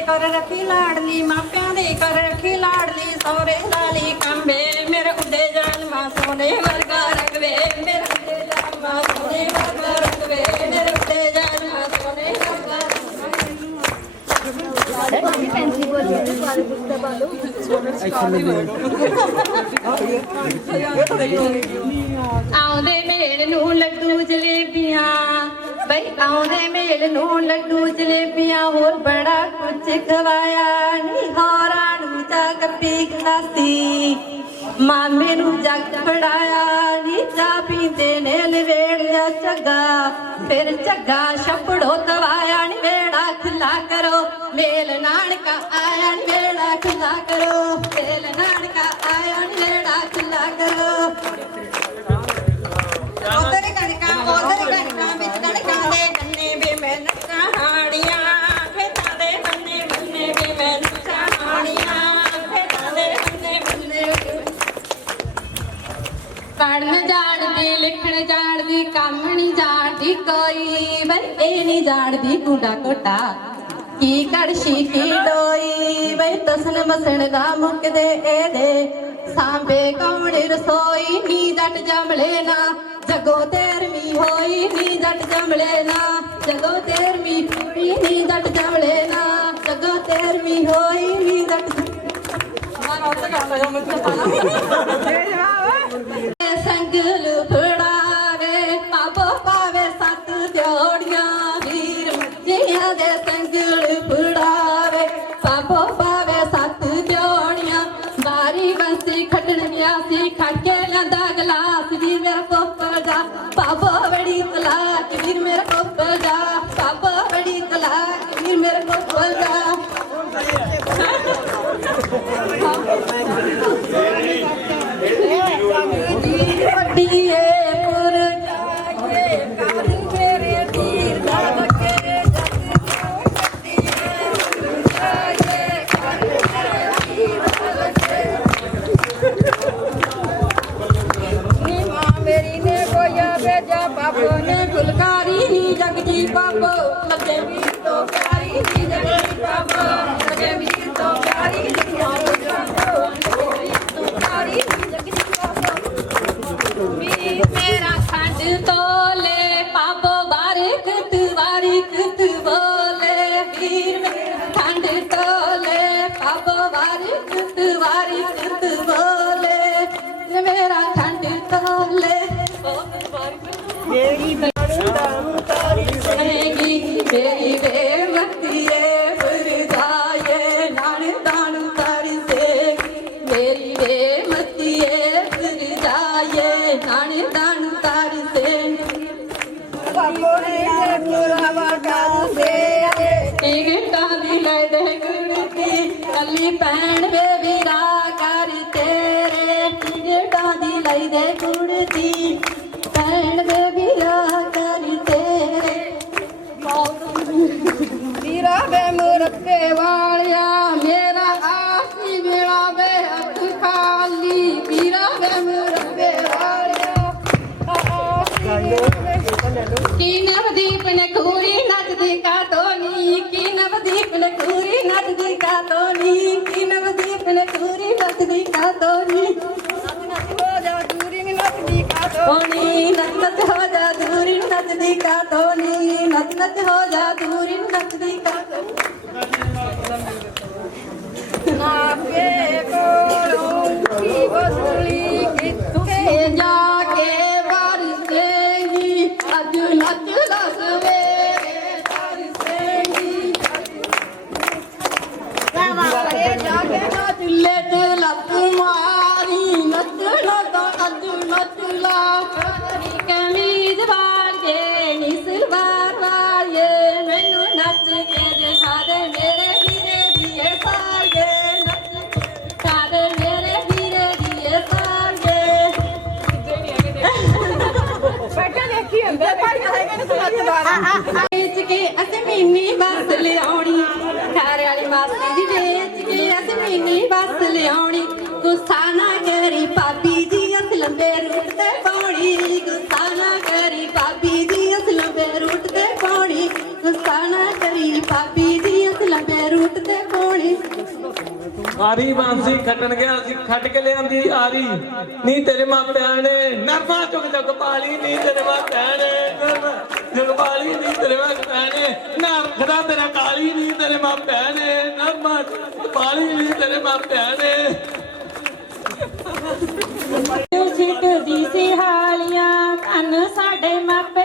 ਕਰ ਰੱਖੀ ਲਾੜਲੀ ਮਾਪਿਆਂ ਦੀ ਕਰ ਰੱਖੀ ਲਾੜਲੀ ਸੌਰੇ ਲਾਲੀ ਕੰਬੇ ਮੇਰੇ ਉੱਡੇ ਜਾਨ ਮਾ ਸੋਨੇ ਵਰਗਾ ਰਖਵੇ ਮੇਰੇ ਉੱਡੇ ਜਾਨ ਮਾ ਸੋਨੇ ਵਰਗਾ ਰਖਵੇ ਮੇਰੇ ਉੱਡੇ ਜਾਨ ਮਾ ਸੋਨੇ ਵਰਗਾ ਆਉਂਦੇ ਮੇਲ ਨੂੰ ਲੱਡੂ ਜਲੇਬੀਆਂ ਬਈ ਆਉਂਦੇ ਮੇਲ ਨੂੰ ਲੱਡੂ ਜਲੇਬੀਆਂ, ਹੋਰ ਬੜਾ ਕੁਝ ਖਵਾਇਆ। ਨੀ ਹੋਰਾਂ ਨੂੰ ਜੱਗ ਪੀ ਗਲਾਸੀ ਮਾਮੇ ਨੂੰ ਜੱਗ ਫੜਾਇਆ। ਨੀ ਚਾਹ ਪੀਂਦੇ ਨੇ ਲਵੇੜਿਆ ਝੱਗਾ। ਫਿਰ ਝੱਗਾ ਛਪੜੋ ਤਵਾਇਆ। ਨੀ ਵੇੜਾ ਖੁੱਲਾ ਕਰੋ। ਮੇਲ ਨਾਨਕਾ ਆਇਆ। ਨੀ ਵੇੜਾ ਖੁੱਲਾ ਕਰੋ। ਪੜਨ ਜਾਣਦੀ ਲਿਖਣ ਜਾਣਦੀ ਕੰਮ ਨਹੀਂ ਜਾਣਦੀ ਕੋਈ ਬਈ ਇਹ ਨਹੀਂ ਜਾਣਦੀ ਕੁੰਡਾ ਕੋਟਾ। ਕੀ ਕੜਛੀ ਕੀ ਡੋਈ ਬਈ ਤਸਨ ਮਸਣ ਦਾ ਮੁੱਕਦੇ ਇਹਦੇ। ਸਾਂਬੇ ਕੌਣ ਰਸੋਈ ਨੀ ਜੱਟ ਜੰਮਲੇ ਨਾ। ਜਗੋ ਤੇਰਵੀਂ ਹੋਈ ਨੀ ਜੱਟ ਜੰਮਲੇ ਨਾ। ਜਗੋ ਤੇਰਵੀਂ ਹੋਈ ਨੀ ਜੱਟ ਜੰਮਲੇ ਨਾ। ਜਗੋ ਤੇਰਵੀਂ ਹੋਈ ਨੀ ਜੱਟ ਸੰਗਲ gülüp ਕੋਇਆ ਭੇਜਾ ਬਾਪੋ ਨੇ ਫੁਲਕਾਰੀ ਨੀ ਜਗਜੀ ਬਾਪੋ ਲੱਗੇ ਵੀਰ ਦੀ ਲੈ ਦੇ ਗੁੜਤੀ ਪੈਣ ਦੇ ਵੀਰਾ ਕਰ ਤੇਰੇ। ਵੀਰਾ ਵੇ ਮੁਰਤੇ ਵਾਲਿਆ, ਮੇਰਾ ਆਸੀ ਵੇਲਾ ਵੇ ਹੱਥ ਖਾਲੀ। ਵੀਰਾ ਵੇ ਮੁਰਤੇ ਵਾਲਿਆ, ਕੀ ਨਵਦੀਪ ਨੇ ਖੂਰੀ ਨੱਚਦੀ ਕਾ ਤੋਨੀ ਕੀ ਨਵਦੀਪ ਨੇ ਖੂਰੀ ਨੱਚਦੀ ਕਾ ਤੋਨੀ ਕੀ ਨਵਦੀਪ ਨੇ ਖੂਰੀ ਨੱਚਦੀ ਕਾ ਤੋਨੀ ਹੋ ਜਾ ਦੂਰੀ ਨੀ ਨੱਚਦੀ ਕਾਟੋ ਵੇਚ ਕੇ ਅਸੀਂ ਮਿੰਨੀ ਬੱਸ ਲਿਆਉਣੀ। ਖਾਰੇ ਵਾਲੀ ਮਾਸੀ ਦੀ ਵੇਚ ਕੇ ਅਸੀਂ ਮਿੰਨੀ ਬੱਸ ਲਿਆਉਣੀ। ਗੁੱਸਾ ਨਾ ਕਰੀ ਭਾਬੀ ਦੀ ਅਸ ਲੰਬੇ ਰੂਟ ਤੇ ਪੌੜੀ। ਗੁੱਸਾ ਨਾ ਕਰੀ ਭਾਬੀ ਆਰੀ ਬਾਂਸੀ ਖੱਟਣ ਗਿਆ ਸੀ, ਖੱਟ ਕੇ ਲਿਆਂਦੀ ਆਰੀ। ਨੀ ਤੇਰੇ ਮਾਪਿਆਂ ਨੇ ਨਰਮਾ ਚੁੱਕ ਚੁੱਕ ਪਾਲੀ ਨੀ ਤੇਰੇ ਮਾਪਿਆਂ ਨੇ ਨਰਮਾ ਪਾਲੀ ਨੀ ਤੇਰੇ ਮਾਪਿਆਂ ਨੇ ਨਰਖਦਾ ਤੇਰਾ ਕਾਲੀ, ਨੀ ਤੇਰੇ ਮਾਪਿਆਂ ਨੇ ਨਰਮਾ ਪਾਲੀ ਨੀ ਤੇਰੇ ਮਾਪਿਆਂ ਨੇ ਛਿੱਟਦੀ ਸੀ ਹਾਲੀਆਂ ਕੰਨ ਸਾਡੇ ਮਾਪੇ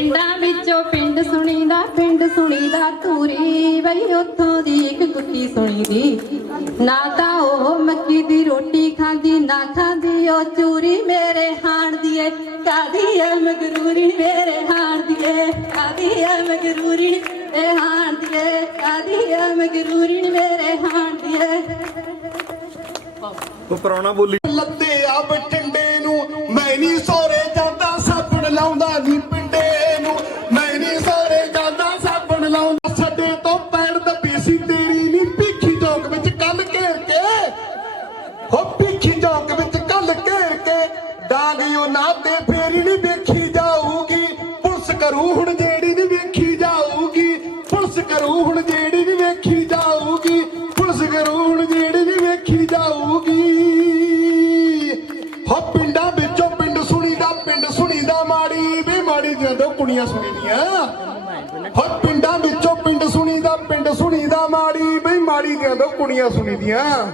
ਪਿੰਡਾਂ ਵਿੱਚੋਂ ਪਿੰਡ ਸੁਣੀਦਾ ਪਿੰਡ ਸੁਣੀਦਾ ਧੂਰੀ ਬਈ ਉੱਥੋਂ ਦੀ ਇੱਕ ਕੁੱਤੀ ਸੁਣੀਦੀ। ਨਾ ਤਾਂ ਉਹ ਮੱਕੀ ਦੀ ਰੋਟੀ ਖਾਂਦੀ ਨਾ ਖਾਂਦੀ ਉਹ ਚੂਰੀ ਮੇਰੇ ਹਾਣ ਦੀ ਏ ਕਾਦੀ ਐ ਮਗਰੂਰੀ ਮੇਰੇ ਹਾਣ ਦੀ ਏ ਕਾਦੀ ਐ ਮਗਰੂਰੀ ਏ ਹਾਣ ਦੀ ਏ ਕਾਦੀ ਐ ਮਗਰੂਰੀ ਮੇਰੇ ਹਾਣ ਦੀ ਏ ਉਹ ਪੁਰਾਣਾ ਬੋਲੀ। ਲੱਦੇ ਆ ਬਠਿੰਡੇ ਹੋ ਚੌਕ ਵਿੱਚ ਕੱਲ ਘੇਰ ਕੇ, ਡਾਂਗ ਉਹਨਾਂ ਤੇ ਫੇਰੀ ਨੀ ਵੇਖੀ ਜਾਊਗੀ। ਪੁਲਿਸ ਕਰੂ ਹੁਣ ਜਿਹੜੀ ਨੀ ਵੇਖੀ ਜਾਊਗੀ। ਪੁਲਿਸ ਕਰੂ ਹੁਣ ਜਿਹੜੀ ਨੀ ਵੇਖੀ ਜਾਊਗੀ। ਪੁਲਿਸ ਕਰੂ ਹੁਣ ਜਿਹੜੀ ਨੀ ਵੇਖੀ ਜਾਊਗੀ। ਹੋ ਪਿੰਡਾਂ ਵਿੱਚੋਂ ਪਿੰਡ ਸੁਣੀਦਾ ਪਿੰਡ ਸੁਣੀਦਾ ਮਾੜੀ, ਵੀ ਮਾੜੀ ਦੀਆਂ ਦੋ ਕੁੜੀਆਂ ਸੁਣੀਦੀਆਂ। ਹੋ ਪਿੰਡਾਂ ਵਿੱਚੋਂ ਪਿੰਡ ਸੁਣੀਦਾ ਪਿੰਡ ਸੁਣੀਦਾ ਮਾੜੀ ਬਈ ਮਾੜੀ ਦੀਆਂ ਦੋ ਕੁੜੀਆਂ ਸੁਣੀਦੀਆਂ।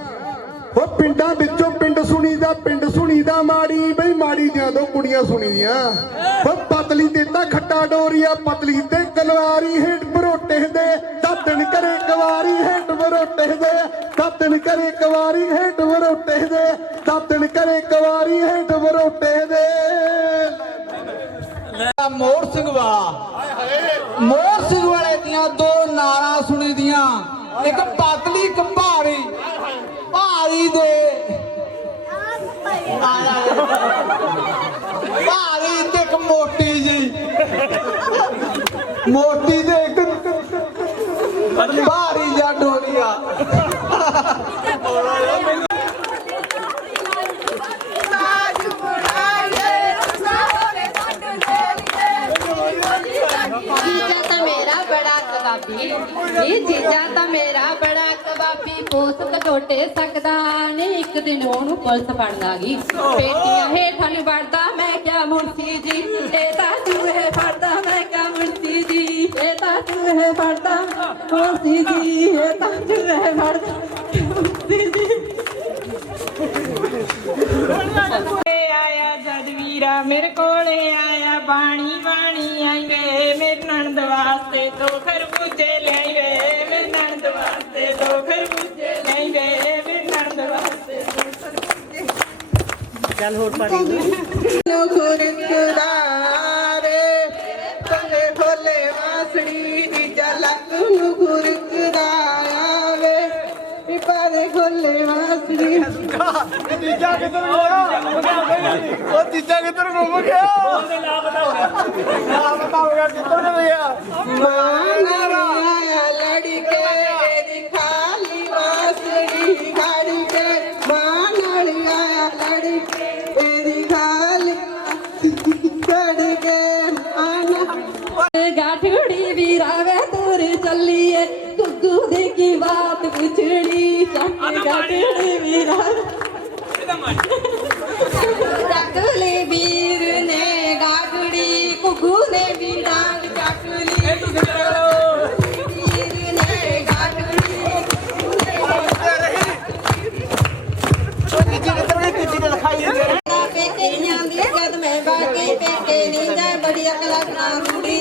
ਉਹ ਪਿੰਡਾਂ ਵਿੱਚੋਂ ਪਿੰਡ ਸੁਣੀਦਾ ਪਿੰਡ ਸੁਣੀਦਾ ਮਾੜੀ, ਬਈ ਮਾੜੀ ਦੀਆਂ ਦੋ ਕੁੜੀਆਂ ਸੁਣੀਦੀਆਂ ਹੋ ਪਤਲੀ ਤੇ ਤਾਂ ਖੱਟਾ ਡੋਰੀਆ, ਪਤਲੀ ਤੇ ਕਲਵਾਰੀ ਹੇਠ ਬਰੋਟੇ ਦੇ। ਦਾਤਣ ਕਰੇ ਕਵਾਰੀ ਹੇਠ ਬਰੋਟੇ ਦੇ। ਦਾਤਣ ਕਰੇ ਕਵਾਰੀ ਹੇਠ ਬਰੋਟੇ ਦੇ। ਦਾਤਣ ਕਰੇ ਕਵਾਰੀ ਹੇਠ ਬਰੋਟੇ ਦੇ। ਮੋਰ ਸਿੰਘ ਵਾਲਾ ਮੋਰ ਸਿੰਘ ਵਾਲੇ ਦੀਆਂ ਦੋ ਨਾਰਾਂ ਸੁਣੀ ਦੀਆਂ ਇੱਕ ਪਤਲੀ ਇੱਕ ਭਾਰੀ ਭਾਰੀ ਦੇ। ਭਾਰੀ ਤੇ ਇੱਕ ਮੋਟੀ ਜੀ। ਮੋਟੀ ਦੇ ਇੱਕ ਭਾਰੀ ਜਾਂ ਡੋਰੀਆ ਜੀਜਾ ਤਾਂ ਮੇਰਾ ਬੜਾ ਕਬਾਬੀ ਇਹ ਜੀਜਾ ਤਾਂ ਮੇਰਾ ਬੜਾ ਕਬਾਬੀ ਪੋਸ ਕਟੋਟੇ ਸਕਦਾ ਨੇ ਇੱਕ ਦਿਨ ਉਹਨੂੰ ਪੁਲਿਸ ਫੜ ਲਾਗੀ। ਪੇਟੀਆਂ ਹੇਠਾਂ ਨੂੰ ਵੜਦਾ ਮੈਂ ਕਿਹਾ ਮੁੰਸੀ ਜੀ ਇਹ ਤਾਂ ਚੂਹੇ ਫੜਦਾ ਮੈਂ ਕਿਹਾ ਮੁੰਸੀ ਜੀ ਇਹ ਤਾਂ ਚੂਹੇ ਫੜਦਾ। ਮੁੰਸੀ ਜੀ ਇਹ ਤਾਂ ਚੂਹੇ ਫੜਦਾ। ਜੀ। ਆਇਆ ਜਦ ਵੀਰਾ ਮੇਰੇ ਕੋਲੇ ਆਇਆ ਬਾਣੀ ਬਾਣੀ ਆਈ ਵੇ। ਮੇਰੇ ਨਣਦ ਵਾਸਤੇ ਦੋ ਖਰਬੂਜੇ ਲਿਆਈ ਵੇ ਮੇਰੇ ਨਣਦ ਵਾਸਤੇ ਦੋ ਖਰਬੂਜੇ ਲਿਆਈ ਵੇ ਮੇਰੇ ਨਣਦ ਵਾਸਤੇ ਦੋ ਖਰਬੂਜੇ ਨੂੰ ਖੁਰਕਦਾ ਰੇ ਕੰਨੇ ਖੋਲੇ ਵਾਸੜੀ ਦੀ ਜਲਕ ਨੂੰ ਖੁਰਕਦਾ ਆਵੇ ਪਿਪਾ ਦੇ ਖੋਲੇ ਵਾਸੜੀ ਤੀਜਾ ਕਿੱਧਰ ਗਿਆ ਉਹ ਤੀਜਾ ਕਿੱਧਰ ਗੁੰਮ ਗਿਆ? ਉਹਦੇ ਲਾ ਬਤਾਓ ਲਾ ਬਤਾਓ ਕਿੱਧਰ ਗਿਆ? ਮਾਨਵਾ ਗਾਠੜੀ ਵੀ ਰਾਵੇ ਤੂਰ ਚੱਲੀਏ। ਗੁੱਗੂ ਦੀ ਕੀ ਬਾਤ ਪੁੱਛੜੀ ਚੱਕ ਗਾਠੜੀ ਵੀ ਰਾਵੇ ਚੱਕਲੇ ਵੀਰ ਨੇ ਗਾਠੜੀ ਗੁੱਗੂ ਨੇ ਵੀ ਡਾਂਗ ਚੱਕ ਲਈ। ਵੀਰ ਨੇ ਗਾਠੜੀ ਪੇਕੇ ਨਹੀਂ ਆਂਦੀ ਜਦ ਮੈਂ ਬਾਕੀ ਨਹੀਂ ਜਾ ਬੜੀ ਅਕਲਾ ਨਾ ਕੁੜੀ